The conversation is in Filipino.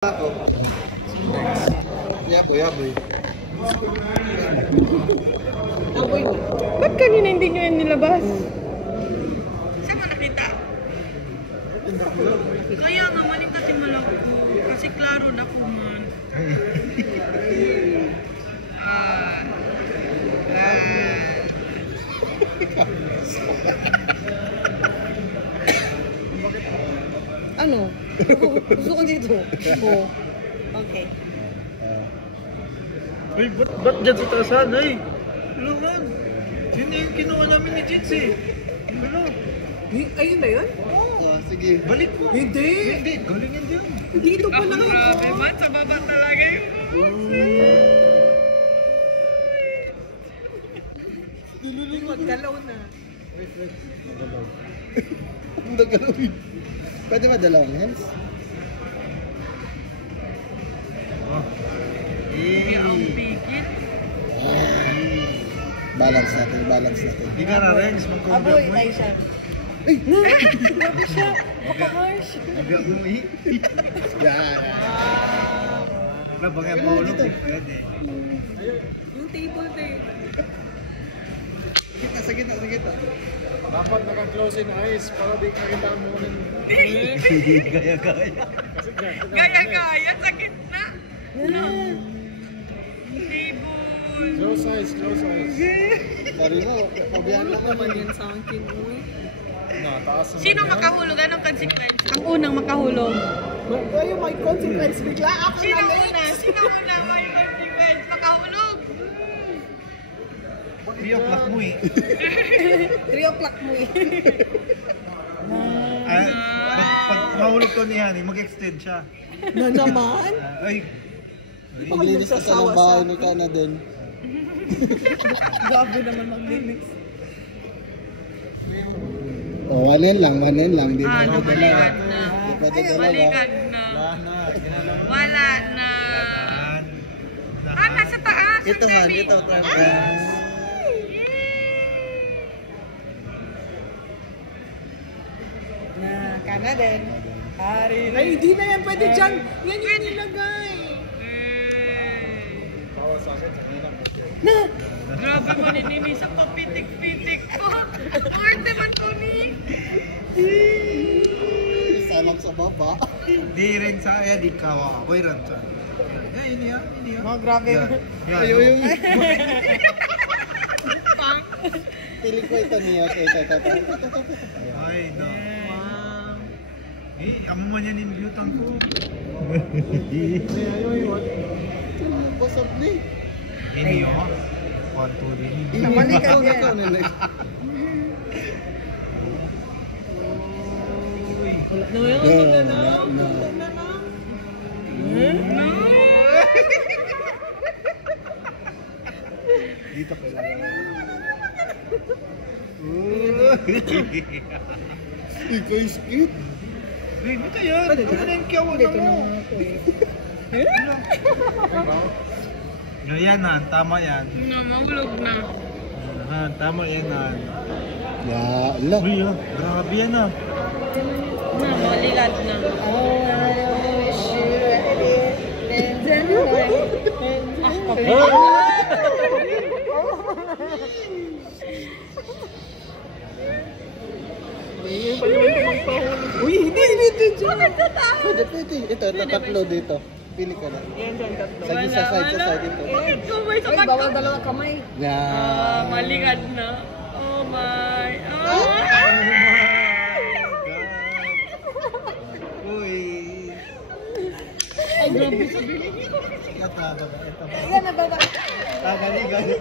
Ako. Kuya boy. Ba't kanina hindi nyo yan nilabas? Saan mo nakita? Kaya nga, maling kasi malako. Kasi klaro na ko man. Ano? Gusto ko dito. Oo. Okay. Uy, ba't dyan sa taasan, ay? Luhan! Yun yung kinuha namin ni Jits eh. Ano? Ayun ba yun? Sige. Balik mo. Hindi! Hindi, galing yan dyan. Dito pa lang Grabe ako. man, sa baba talaga yung Maggalaw na. Ang dagalawin. Pwede ba dalawang hands? ang pikit. Balance natin. Hindi ka na-ranks, mag-convert Aboy, mo. ay siya. Grabe siya. Baka-harsh. Hindi ako mo Yan. Wala bang yung mahulog? Pwede. Yung table din. Sa gitna. Dapat naka-close in eyes para di nakita mo ng... Gaya-gaya. Gaya-gaya, sakit na. Table. Close eyes. Sorry mo, pabihan Ano naman. naman yan sa akin? Taas naman. Sino makahulog? Anong consequence? Ang unang makahulog. Kayo may consequence bigla. Ako Sino na una? Sino una? May consequence. Makahulog. 3 o'clock mo eh. 3 o'clock mo eh. Pag mahulog ko niyan, mag-extend siya. Na naman? Ay, Maglinis ka sa ng bahay ni Kana din. Gabi naman maglinis. Oh, one hand lang. Di na ako Nabalikan dalawa. na. Di pwede dalawa. Balikan na. Wala na. Nasa taas. Ito ang han, baby. ito. Na, kana din. Hari. Ay, hindi na yan pwede dyan. Yan yung nilagay. Na! Grabe manininis ang papitik-pitik ko. Arte man ko ni. Isa lang sa baba. Di rin sa di kawa. Ako'y rin sa. Ini ya. Mga grabe. Yan. Pang. Piling ko ito niya. Ito. Ay, no. Wow. Amo man yan yung butang ko. Basag ni. Ini oh. 1, 2, 3. Namalikan yan. No, yun. Dito ko lang. Ikaw is cute. Hey, dito yan. Ano yung kiyawan na mo? Yan na, tama yan. Mahulog na. Tama yan na. Ya, Allah. Uy, grabe yan ah. Malikat na. Uy, hindi. Pwede. Ito, tatlo dito. Pili ka na. Yan dyan, tatlo. Sa side ito. Bakit kumay sa Uy, pagkakas? bawal dalawa kamay. Yan. Maligad na. Oh my. Uy. Ay, grabe sabihin. Ito, baba. Yan, nababa. Gani.